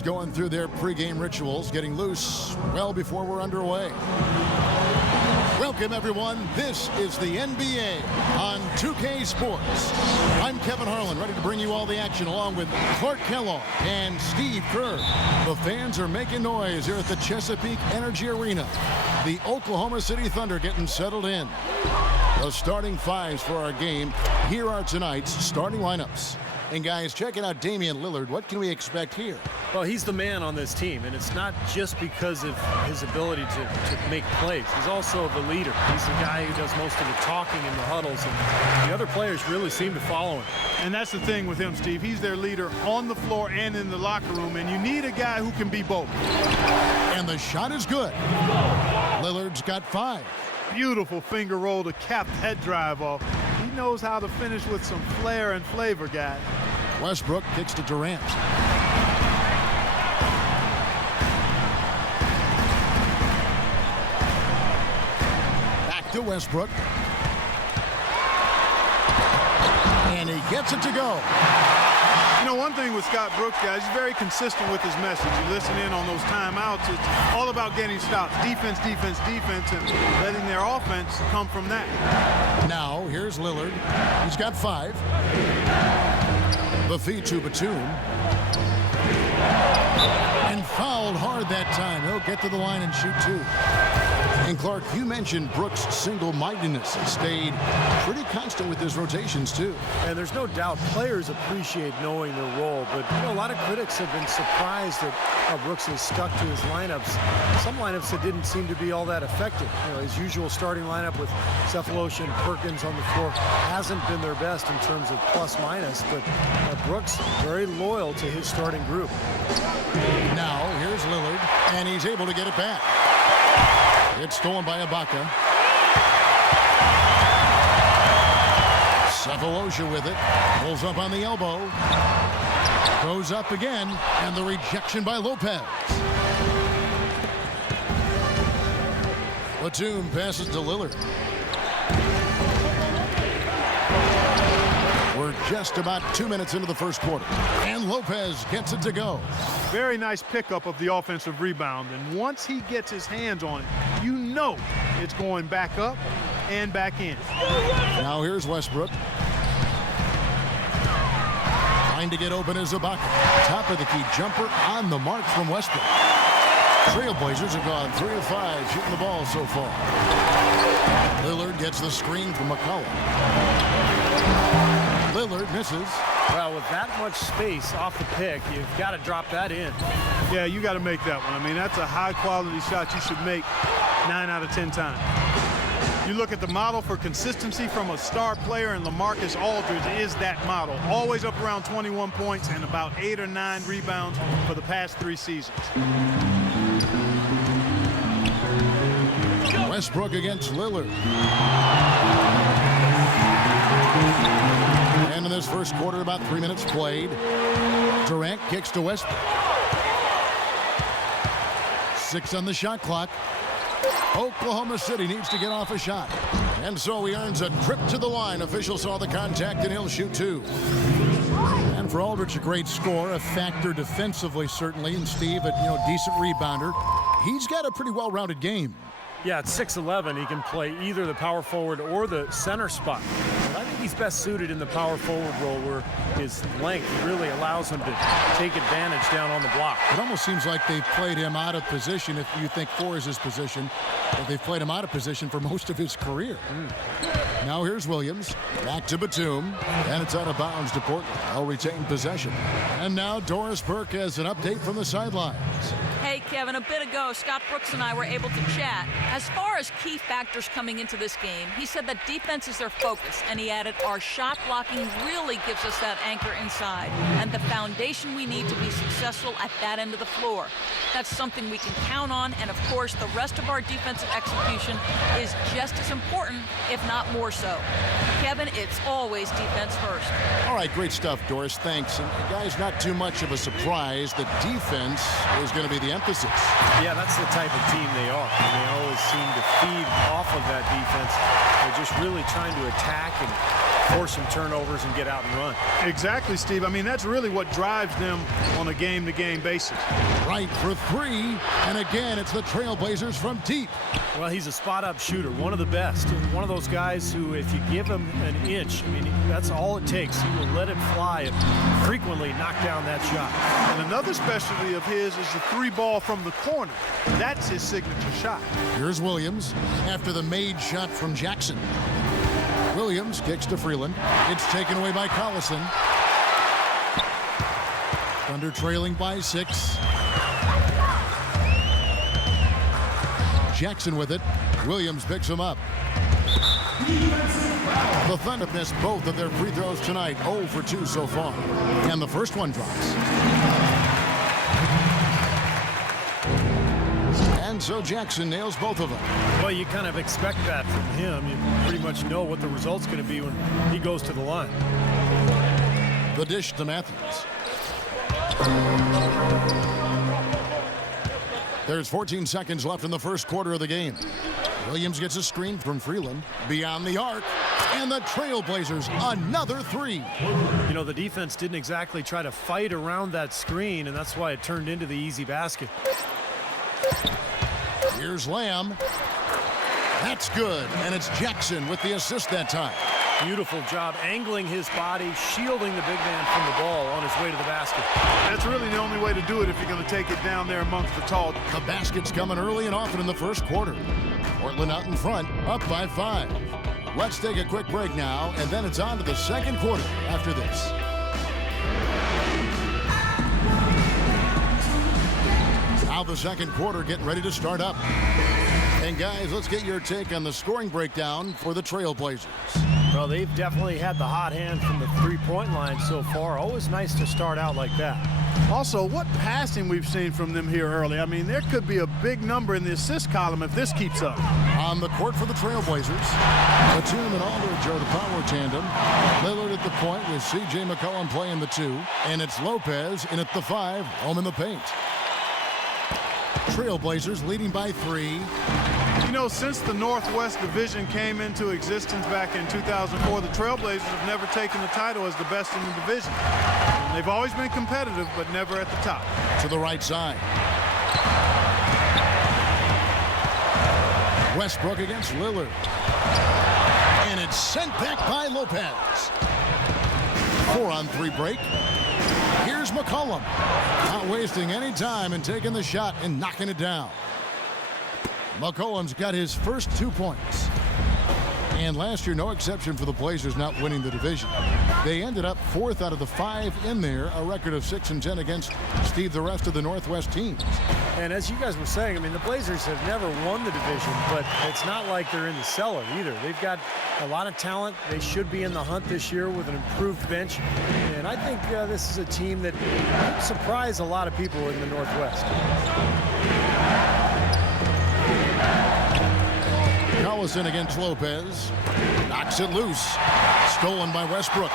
Fans going through their pregame rituals, getting loose well before we're underway. Welcome, everyone. This is the NBA on 2K Sports. I'm Kevin Harlan, ready to bring you all the action along with Clark Kellogg and Steve Kerr. The fans are making noise here at the Chesapeake Energy Arena. The Oklahoma City Thunder getting settled in. The starting fives for our game. Here are tonight's starting lineups. And guys, checking out Damian Lillard, what can we expect here? Well, he's the man on this team, and it's not just because of his ability to make plays. He's also the leader. He's the guy who does most of the talking in the huddles, and the other players really seem to follow him. And that's the thing with him, Steve. He's their leader on the floor and in the locker room, and you need a guy who can be both. And the shot is good. Lillard's got 5. Beautiful finger roll to cap that drive off. He knows how to finish with some flair and flavor, guys. Westbrook kicks to Durant. Back to Westbrook. And he gets it to go. You know, one thing with Scott Brooks, guys, he's very consistent with his message. You listen in on those timeouts, it's all about getting stops. Defense, defense, defense, and letting their offense come from that. Now, here's Lillard. He's got 5. The feed to Batum. And fouled hard that time. He'll get to the line and shoot 2. And Clark, you mentioned Brooks' single-mindedness. He stayed pretty constant with his rotations, too. And there's no doubt players appreciate knowing their role, but you know, a lot of critics have been surprised at how Brooks has stuck to his lineups. Some lineups that didn't seem to be all that effective. You know, his usual starting lineup with Cephalosha and Perkins on the floor hasn't been their best in terms of plus-minus, but Brooks very loyal to his starting group. Now, here's Lillard, and he's able to get it back. It's stolen by Ibaka. Cephalosha with it. Pulls up on the elbow. Goes up again, and the rejection by Lopez. Batum passes to Lillard. We're just about 2 minutes into the first quarter, and Lopez gets it to go. Very nice pickup of the offensive rebound, and once he gets his hands on it, you know it's going back up and back in. Now here's Westbrook. Trying to get open is Ibaka. Top of the key jumper on the mark from Westbrook. Trailblazers have gone 3 of 5 shooting the ball so far. Lillard gets the screen from McCollum. Lillard misses. Well, with that much space off the pick, you've got to drop that in. Yeah, you got to make that one. I mean, that's a high-quality shot you should make 9 out of 10 times. You look at the model for consistency from a star player, and LaMarcus Aldridge is that model. Always up around 21 points and about 8 or 9 rebounds for the past 3 seasons. Westbrook against Lillard. And in this first quarter, about 3 minutes played. Durant kicks to Westbrook. 6 on the shot clock. Oklahoma City needs to get off a shot. And so he earns a trip to the line. Official saw the contact, and he'll shoot 2. And for Aldridge, a great score, a factor defensively, certainly. And Steve, a decent rebounder. He's got a pretty well-rounded game. Yeah, at 6'11", he can play either the power forward or the center spot. But I think he's best suited in the power forward role where his length really allows him to take advantage down on the block. It almost seems like they've played him out of position, if you think 4 is his position, but they've played him out of position for most of his career. Now here's Williams, back to Batum, and it's out of bounds to Portland. They'll retain possession. And now Doris Burke has an update from the sidelines. Hey, Kevin, a bit ago, Scott Brooks and I were able to chat. As far as key factors coming into this game, he said that defense is their focus, and he added our shot blocking really gives us that anchor inside and the foundation we need to be successful at that end of the floor. That's something we can count on, and of course, the rest of our defensive execution is just as important, if not more so. Kevin, it's always defense first. All right, great stuff, Doris. Thanks. And guys, not too much of a surprise. The defense is going to be the emphasis. Yeah, that's the type of team they are. And they always seem to feed off of that defense. They're just really trying to attack and force some turnovers and get out and run. Exactly, Steve. I mean, that's really what drives them on a game-to-game basis. Right for three, and again, it's the Trailblazers from deep. Well, he's a spot-up shooter, one of the best. One of those guys who, if you give him an inch, I mean, that's all it takes. He will let it fly and frequently knock down that shot. And another specialty of his is the three ball from the corner. That's his signature shot. Here's Williams after the made shot from Jackson. Williams kicks to Freeland. It's taken away by Collison. Thunder trailing by 6. Jackson with it. Williams picks him up. The Thunder missed both of their free throws tonight, 0 for 2 so far. And the first one drops. And so Jackson nails both of them. Well, you kind of expect that from him. You pretty much know what the result's going to be when he goes to the line. The dish to Matthews. There's 14 seconds left in the first quarter of the game. Williams gets a screen from Freeland beyond the arc, and the Trailblazers another three. You know, the defense didn't exactly try to fight around that screen, and that's why it turned into the easy basket. Here's Lamb. That's good, and it's Jackson with the assist that time. Beautiful job angling his body, shielding the big man from the ball on his way to the basket. That's really the only way to do it if you're going to take it down there amongst the tall. The basket's coming early and often in the first quarter. Portland out in front, up by 5. Let's take a quick break now, and then it's on to the second quarter after this. Now the second quarter getting ready to start up. And guys, let's get your take on the scoring breakdown for the Trailblazers. Well, they've definitely had the hot hand from the three-point line so far. Always nice to start out like that. Also, what passing we've seen from them here early. I mean, there could be a big number in the assist column if this keeps up. On the court for the Trailblazers, Batum and Aldridge are the power tandem. Lillard at the point with C.J. McCollum playing the 2. And it's Lopez in at the 5, home in the paint. Trailblazers leading by 3. You know, since the Northwest Division came into existence back in 2004, the Trailblazers have never taken the title as the best in the division. They've always been competitive, but never at the top. To the right side. Westbrook against Lillard. And it's sent back by Lopez. 4-on-3 break. Here's McCollum. Not wasting any time and taking the shot and knocking it down. McCollum's got his first 2 points. And last year, no exception for the Blazers not winning the division. They ended up 4th out of the 5 in there, a record of 6-10 against the rest of the Northwest teams. And as you guys were saying, I mean, the Blazers have never won the division, but it's not like they're in the cellar either. They've got a lot of talent. They should be in the hunt this year with an improved bench. And I think this is a team that could surprise a lot of people in the Northwest. Collison against Lopez. Knocks it loose. Stolen by Westbrook.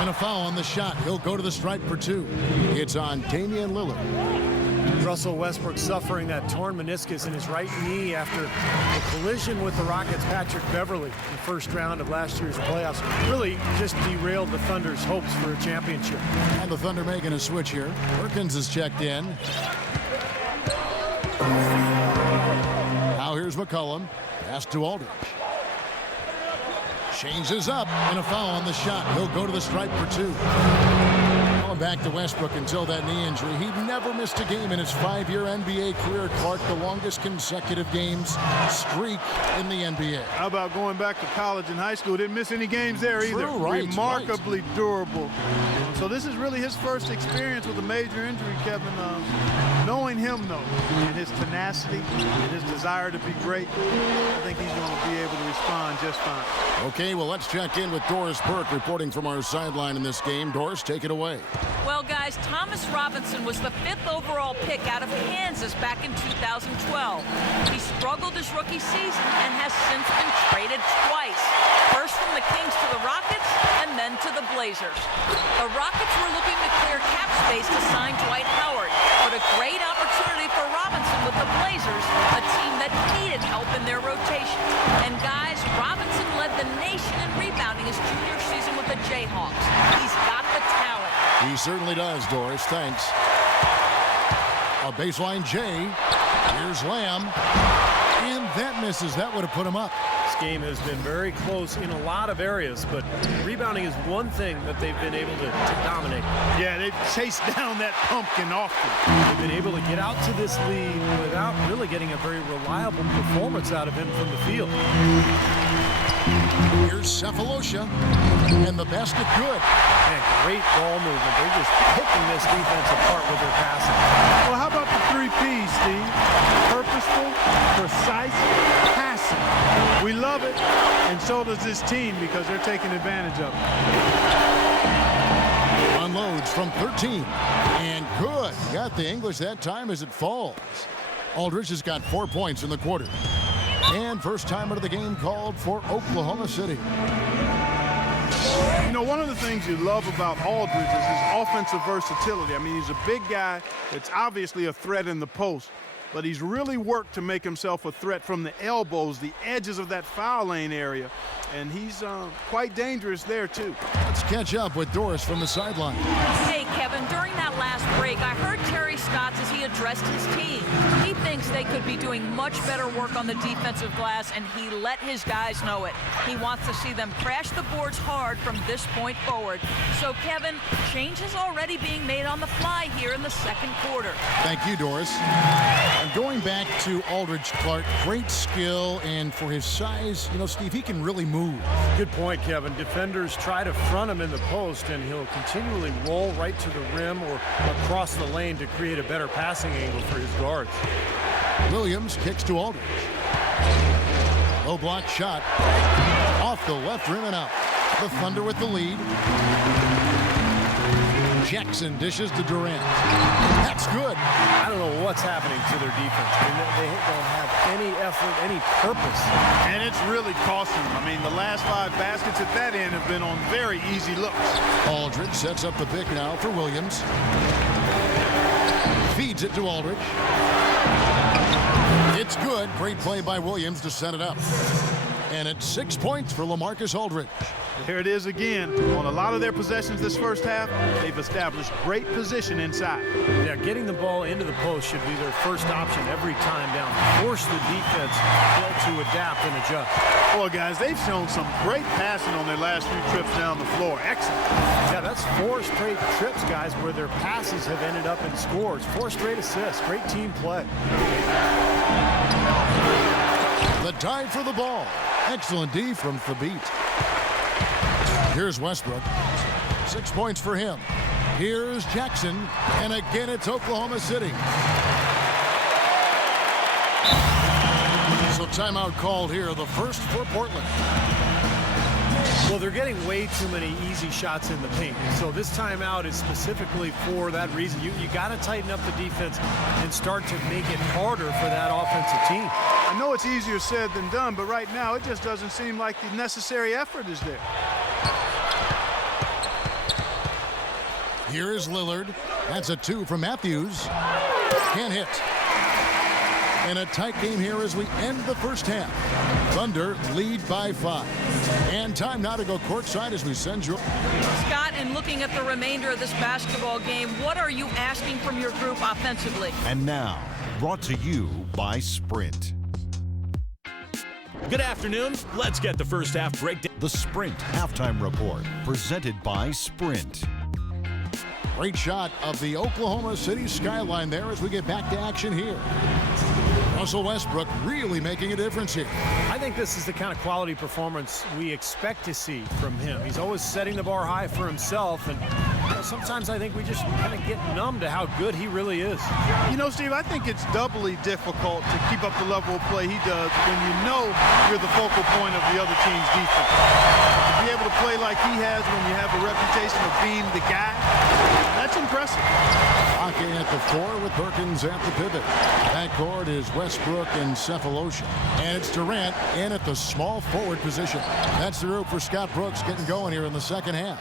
And a foul on the shot. He'll go to the stripe for 2. It's on Damian Lillard. Russell Westbrook suffering that torn meniscus in his right knee after the collision with the Rockets' Patrick Beverly in the first round of last year's playoffs. Really just derailed the Thunder's hopes for a championship. And the Thunder making a switch here. Perkins is checked in. Now here's McCollum. Pass to Aldridge. Changes up and a foul on the shot. He'll go to the stripe for 2. Going back to Westbrook until that knee injury. He never missed a game in his 5-year NBA career. Clark, the longest consecutive games streak in the NBA. How about going back to college and high school? Didn't miss any games there either. True, right, Remarkably durable. So this is really his first experience with a major injury, Kevin. Knowing him, though, and his tenacity and his desire to be great, I think he's going to be able to respond just fine. Okay, well, let's check in with Doris Burke reporting from our sideline in this game. Doris, take it away. Well, guys, Thomas Robinson was the 5th overall pick out of Kansas back in 2012. He struggled his rookie season and has since been traded twice. First from the Kings to the Rockets and then to the Blazers. The Rockets were looking to clear cap space to sign Dwight Howard, but a great opportunity for Robinson with the Blazers, a team that needed help in their rotation. And guys, Robinson led the He certainly does, Doris. Thanks. A baseline J. Here's Lamb. And that misses. That would have put him up. This game has been very close in a lot of areas, but rebounding is one thing that they've been able to dominate. Yeah, they've chased down that pumpkin often. They've been able to get out to this lead without really getting a very reliable performance out of him from the field. Here's Cephalosha. And the basket good. Man, great ball movement. They're just picking this defense apart with their passing. Well, how about the 3 Ps, Steve? Purposeful, precise, passing. We love it, and so does this team because they're taking advantage of it. Unloads from 13. And good. Got the English that time as it falls. Aldridge has got 4 points in the quarter. And first time out of the game called for Oklahoma City. You know, one of the things you love about Aldridge is his offensive versatility. I mean, he's a big guy that's obviously a threat in the post, but he's really worked to make himself a threat from the elbows, the edges of that foul lane area, and he's quite dangerous there, too. Let's catch up with Doris from the sideline. Hey, Kevin, during that last break, I heard Terry Stotts as he addressed his team. He thinks they could be doing much better work on the defensive glass, and he let his guys know it. He wants to see them crash the boards hard from this point forward. So, Kevin, change is already being made on the fly here in the second quarter. Thank you, Doris. And going back to Aldridge Clark, great skill, and for his size, you know, Steve, he can really move. Good point, Kevin. Defenders try to front him in the post, and he'll continually roll right to the rim or across the lane to create a better passing angle for his guards. Williams kicks to Aldridge. Low block shot. Off the left rim and out. The Thunder with the lead. Jackson dishes to Durant. That's good. I don't know what's happening to their defense. I mean, they don't have any effort, any purpose. And it's really costing them. I mean, the last 5 baskets at that end have been on very easy looks. Aldridge sets up the pick now for Williams. Feeds it to Aldridge. It's good. Great play by Williams to set it up. And it's 6 points for LaMarcus Aldridge. Here it is again. On a lot of their possessions this first half, they've established great position inside. Yeah, getting the ball into the post should be their first option every time down. Force the defense to adapt and adjust. Boy, guys, they've shown some great passing on their last few trips down the floor. Excellent. Yeah, that's 4 straight trips, guys, where their passes have ended up in scores. 4 straight assists. Great team play. The dive for the ball. Excellent D from Thabit. Here's Westbrook. 6 points for him. Here's Jackson. And again, it's Oklahoma City. So timeout called here. The first for Portland. Well, they're getting way too many easy shots in the paint. So this timeout is specifically for that reason. You got to tighten up the defense and start to make it harder for that offensive team. I know it's easier said than done, but right now it just doesn't seem like the necessary effort is there. Here is Lillard. That's a 2 from Matthews. Can't hit. And a tight game here as we end the first half. Thunder lead by 5. And time now to go courtside as we send you. Scott, in looking at the remainder of this basketball game, what are you asking from your group offensively? And now, brought to you by Sprint. Good afternoon. Let's get the first half breakdown. The Sprint Halftime Report, presented by Sprint. Great shot of the Oklahoma City skyline there as we get back to action here. Russell Westbrook really making a difference here. I think this is the kind of quality performance we expect to see from him. He's always setting the bar high for himself, and sometimes I think we just kind of get numb to how good he really is. You know, Steve, I think it's doubly difficult to keep up the level of play he does when you know you're the focal point of the other team's defense. To be able to play like he has when you have a reputation of being the guy, that's impressive. Rocking at the 4 with Perkins at the pivot. Backcourt is Westbrook and Cephalosha. And it's Durant in at the small forward position. That's the route for Scott Brooks getting going here in the second half.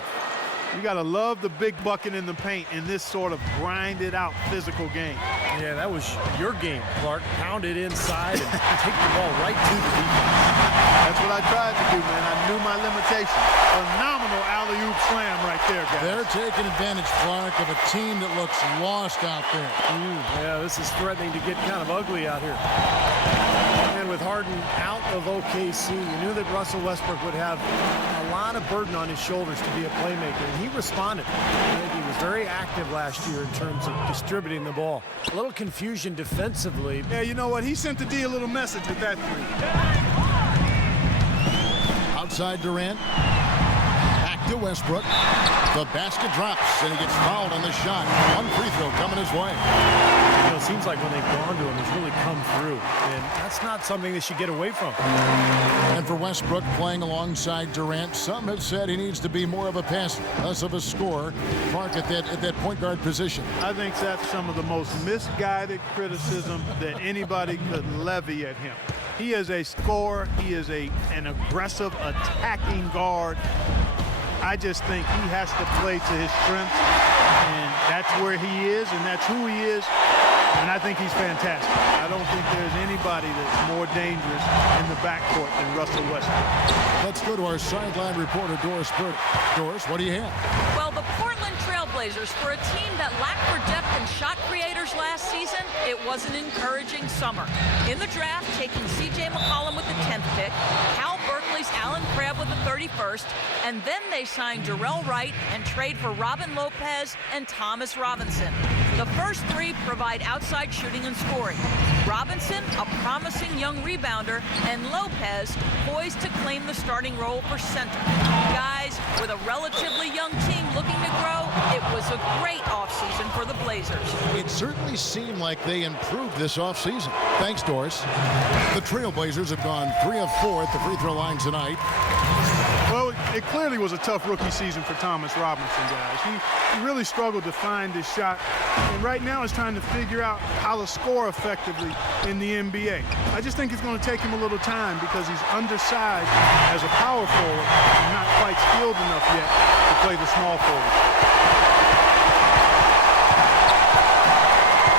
You got to love the big bucket in the paint in this sort of grinded out physical game. Yeah, that was your game, Clark. Pound it inside and take the ball right to the defense. That's what I tried to do, man. I knew my limitations. Phenomenal alley-oop slam right there, guys. They're taking advantage, Clark, of a team that looks lost out there. Yeah, this is threatening to get kind of ugly out here. And with Harden out of OKC, you knew that Russell Westbrook would have a lot of burden on his shoulders to be a playmaker, and he responded. I think he was very active last year in terms of distributing the ball. A little confusion defensively. Yeah, you know what? He sent the D a little message with that three. Outside Durant. Back to Westbrook. The basket drops, and he gets fouled on the shot. One free throw coming his way. You know, it seems like when they've gone to him, he's really come through, and that's not something they should get away from. And for Westbrook playing alongside Durant, some have said he needs to be more of a passer, less of a scorer. Clark at that point guard position. I think that's some of the most misguided criticism that anybody could levy at him. He is a scorer. He is an aggressive, attacking guard. I just think he has to play to his strengths, and that's where he is, and that's who he is, and I think he's fantastic. I don't think there's anybody that's more dangerous in the backcourt than Russell Westbrook. Let's go to our sideline reporter, Doris Burke. Doris, what do you have? Well, the Portland Trailblazers, for a team that lacked for depth and shot creators last season, it was an encouraging summer. In the draft, taking C.J. McCollum with the 10th pick, Cal Berkeley's Alan Crabb with the 31st, and then they signed Darrell Wright and trade for Robin Lopez and Thomas Robinson. The first three provide outside shooting and scoring. Robinson, a promising young rebounder, and Lopez poised to claim the starting role for center. Guys, with a relatively young team looking to grow, it was a great offseason for the Blazers. It certainly seemed like they improved this offseason. Thanks, Doris. The Trailblazers have gone 3 of 4 at the free throw line tonight. Well, it clearly was a tough rookie season for Thomas Robinson, guys. He really struggled to find his shot, and right now is trying to figure out how to score effectively in the NBA. I just think it's going to take him a little time because he's undersized as a power forward and not quite skilled enough yet to play the small forward.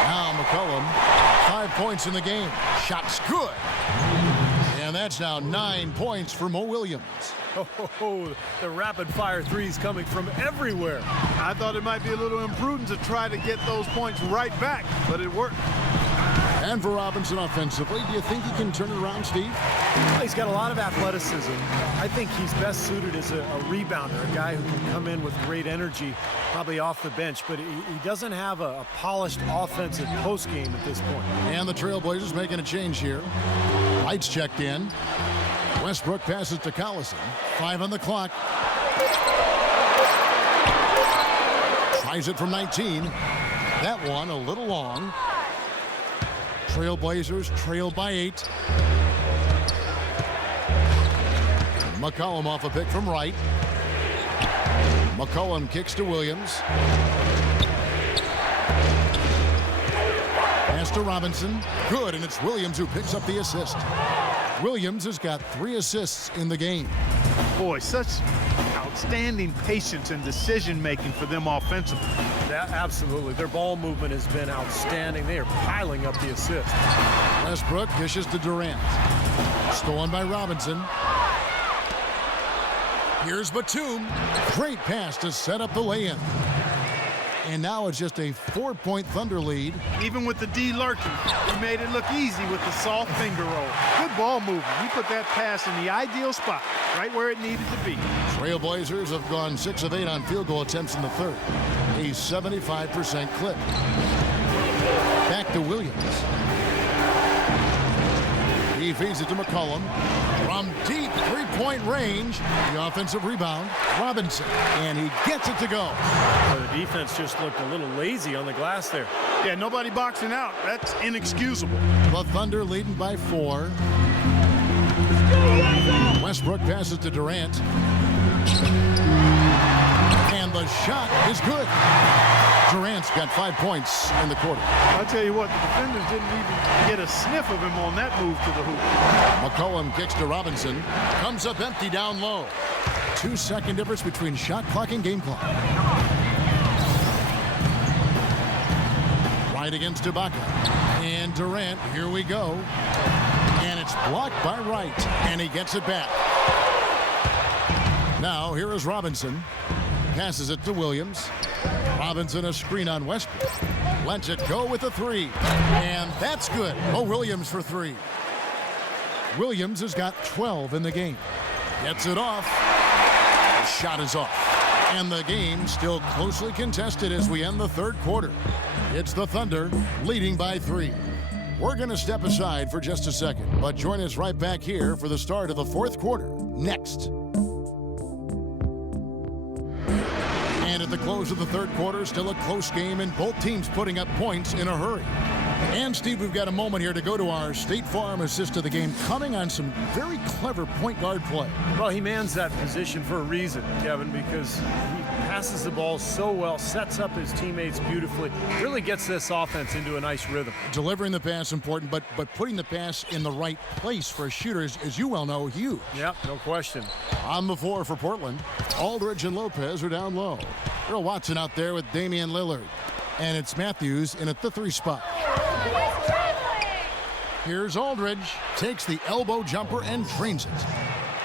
Now McCollum, 5 points in the game. Shot's good. And that's now 9 points for Mo Williams. Oh, the rapid-fire threes coming from everywhere. I thought it might be a little imprudent to try to get those points right back, but it worked. And for Robinson offensively, do you think he can turn it around, Steve? Well, he's got a lot of athleticism. I think he's best suited as a rebounder, a guy who can come in with great energy, probably off the bench, but he doesn't have a polished offensive postgame at this point. And the Trailblazers making a change here. Lights checked in. Westbrook passes to Collison. 5 on the clock. Tries it from 19. That one a little long. Trailblazers trail by 8. McCollum off a pick from Wright. McCollum kicks to Williams. Pass to Robinson. Good, and it's Williams who picks up the assist. Williams has got 3 assists in the game. Boy, such outstanding patience and decision-making for them offensively. Yeah, absolutely. Their ball movement has been outstanding. They are piling up the assists. Westbrook dishes to Durant. Stolen by Robinson. Here's Batum. Great pass to set up the lay-in. And now it's just a 4-point Thunder lead. Even with the D lurking, he made it look easy with the soft finger roll. Good ball movement. He put that pass in the ideal spot, right where it needed to be. Trailblazers have gone 6 of 8 on field goal attempts in the third. A 75% clip. Back to Williams. He feeds it to McCollum. From deep three-point range, the offensive rebound, Robinson. And he gets it to go. Well, the defense just looked a little lazy on the glass there. Yeah, nobody boxing out. That's inexcusable. The Thunder leading by 4. Westbrook passes to Durant. And the shot is good. Durant's got 5 points in the quarter. I'll tell you what, the defenders didn't even get a sniff of him on that move to the hoop. McCollum kicks to Robinson. Comes up empty down low. 2-second difference between shot clock and game clock. Right against Ibaka. And Durant, here we go. And it's blocked by Wright. And he gets it back. Now, here is Robinson. Passes it to Williams. Robinson a screen on Westbrook. Lets it go with a 3. And that's good. Oh, Williams for 3. Williams has got 12 in the game. Gets it off. The shot is off. And the game still closely contested as we end the third quarter. It's the Thunder leading by 3. We're going to step aside for just a second, but join us right back here for the start of the fourth quarter next. And at the close of the third quarter, still a close game and both teams putting up points in a hurry. And Steve, we've got a moment here to go to our State Farm assist of the game, coming on some very clever point guard play. Well, he mans that position for a reason, Kevin, because he passes the ball so well, sets up his teammates beautifully, really gets this offense into a nice rhythm. Delivering the pass important, but putting the pass in the right place for a shooter is, as you well know, huge. Yep, no question. On the floor for Portland, Aldridge and Lopez are down low. Earl Watson out there with Damian Lillard. And it's Matthews in at the 3 spot. Here's Aldridge. Takes the elbow jumper and drains it.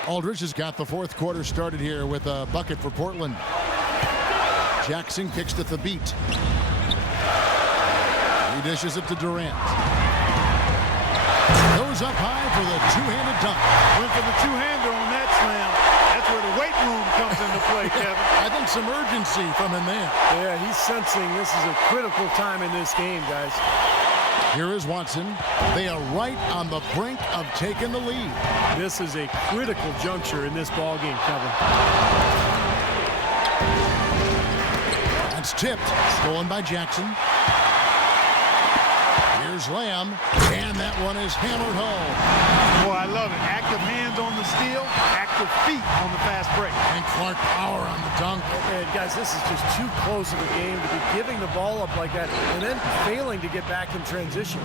Aldridge has got the fourth quarter started here with a bucket for Portland. Jackson kicks to Thabit. He dishes it to Durant. Goes up high for the two-handed dunk. Went for the two-hander on that slam. That's where the weight room comes into play, Kevin. I think some urgency from him there. Yeah, he's sensing this is a critical time in this game, guys. Here is Watson. They are right on the brink of taking the lead. This is a critical juncture in this ball game, Kevin. That's tipped. Stolen by Jackson. Here's Lamb. And that one is hammered home. Boy, I love it. Active hands on the steal, active feet on the fast break. And Clark Power on the dunk. And guys, this is just too close of a game to be giving the ball up like that and then failing to get back in transition.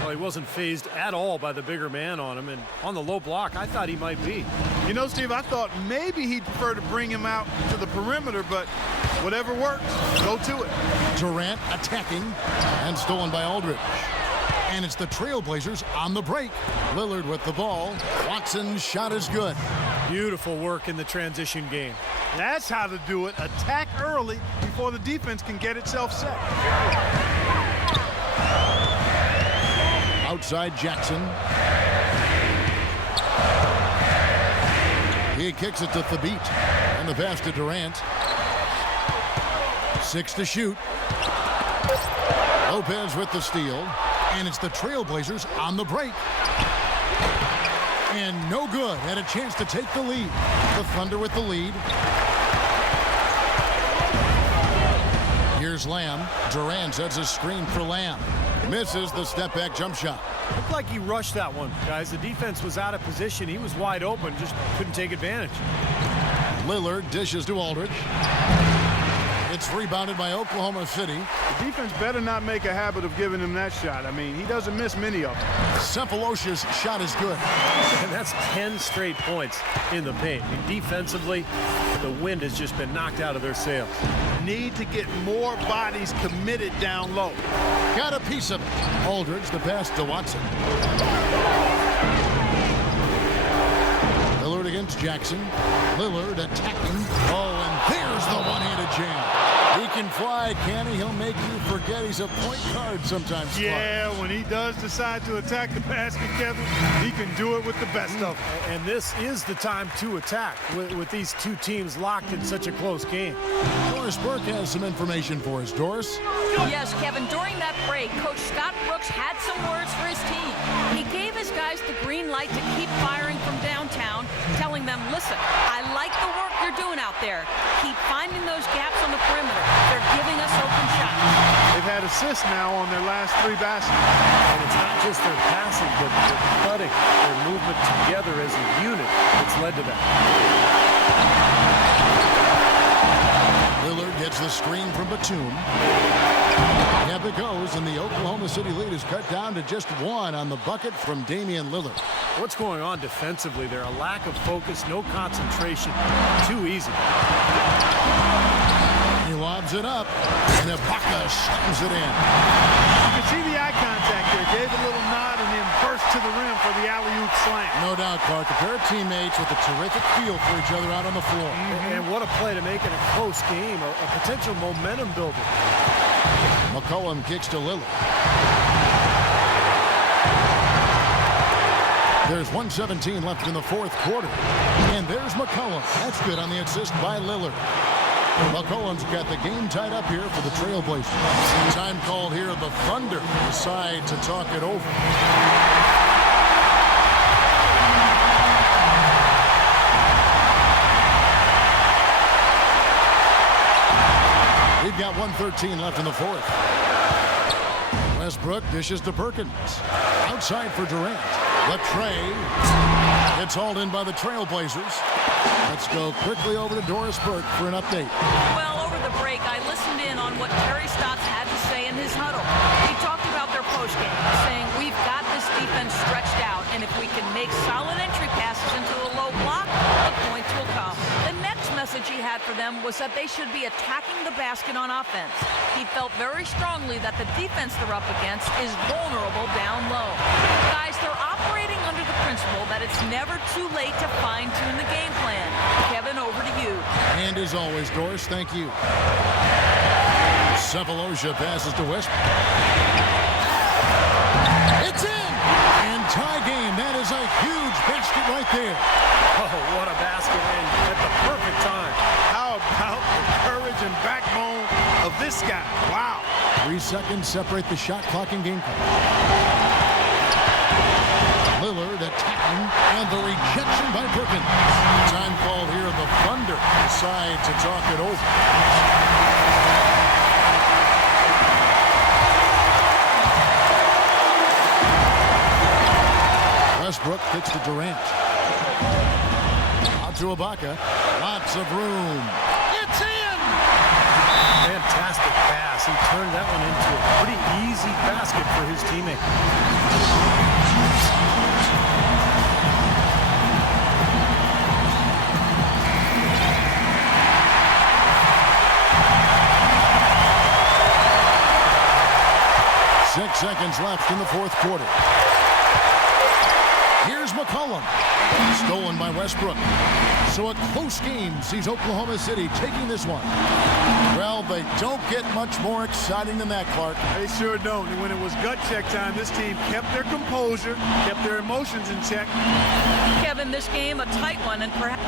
Well, he wasn't fazed at all by the bigger man on him, and on the low block, I thought he might be. You know, Steve, I thought maybe he'd prefer to bring him out to the perimeter, but whatever works, go to it. Durant attacking and stolen by Aldridge. And it's the Trailblazers on the break. Lillard with the ball. Watson's shot is good. Beautiful work in the transition game. That's how to do it. Attack early before the defense can get itself set. Outside Jackson. He kicks it to Thabit. And the pass to Durant. 6 to shoot. Lopez with the steal. And it's the Trailblazers on the break. And no good. Had a chance to take the lead. The Thunder with the lead. Here's Lamb. Durant sets a screen for Lamb. Misses the step-back jump shot. Looked like he rushed that one, guys. The defense was out of position. He was wide open, just couldn't take advantage. Lillard dishes to Aldridge. It's rebounded by Oklahoma City. The defense better not make a habit of giving him that shot. I mean, he doesn't miss many of them. Cephalosha's shot is good. And that's 10 straight points in the paint. I mean, defensively, the wind has just been knocked out of their sails. Need to get more bodies committed down low. Got a piece of it. Aldridge, the pass to Watson. Lillard against Jackson. Lillard attacking. Oh, and there's the one-handed jam. He can fly, can he? He'll make you forget he's a point guard sometimes. Yeah, when he does decide to attack the basket, Kevin, he can do it with the best of them. And this is the time to attack with these two teams locked in such a close game. Doris Burke has some information for us. Doris? Yes, Kevin, during that break, Coach Scott Brooks had some words for his team. He gave his guys the green light to keep firing from downtown, telling them, listen, I like the work you're doing out there. Keep finding those gaps on the perimeter. They're giving us open shots. They've had assists now on their last 3 baskets. And it's not just their passing, but their cutting, their movement together as a unit that's led to that. Lillard gets the screen from Batum. Up it goes, and the Oklahoma City lead is cut down to just 1 on the bucket from Damian Lillard. What's going on defensively there? A lack of focus, no concentration. Too easy. He lobs it up, and Ibaka slams it in. You can see the eye contact there. Gave a little nod and then burst to the rim for the alley-oop slam. No doubt, Clark. A pair of teammates with a terrific feel for each other out on the floor. And what a play to make it a close game, a potential momentum builder. McCollum kicks to Lillard. There's 1:17 left in the fourth quarter. And there's McCollum. That's good on the assist by Lillard. McCollum's got the game tied up here for the Trailblazers. Time called here. The Thunder decide to talk it over. We've got 1:13 left in the fourth. Westbrook dishes to Perkins. Outside for Durant. The tray. It's hauled in by the Trailblazers. Let's go quickly over to Doris Burke for an update. Well, over the break, I listened in on what Terry Stotts had to say in his huddle. He talked about their postgame, saying, we've got this defense stretched out, and if we can make solid entry passes into a low block, the points will come. The next message he had for them was that they should be attacking the basket on offense. He felt very strongly that the defense they're up against is vulnerable down low. Guys, they're operating under the principle that it's never too late to fine-tune the game plan. Kevin, over to you. And as always, Doris, thank you. Sefolosha passes to Westbrook. It's in! And tie game. That is a huge basket right there. Oh, what a basket in at the perfect time. How about the courage and backbone of this guy? Wow. 3 seconds separate the shot clock and game clock. Lillard attacking, and the rejection by Perkins. Time called here. The Thunder decide to talk it over. Westbrook kicks to Durant. Out to Ibaka. Lots of room. It's in! Fantastic pass. He turned that one into a pretty easy basket for his teammate. 6 seconds left in the fourth quarter. Here's McCollum. Stolen by Westbrook. So a close game sees Oklahoma City taking this one. Well, they don't get much more exciting than that, Clark. They sure don't. And when it was gut check time, this team kept their composure, kept their emotions in check. Kevin, this game a tight one, and perhaps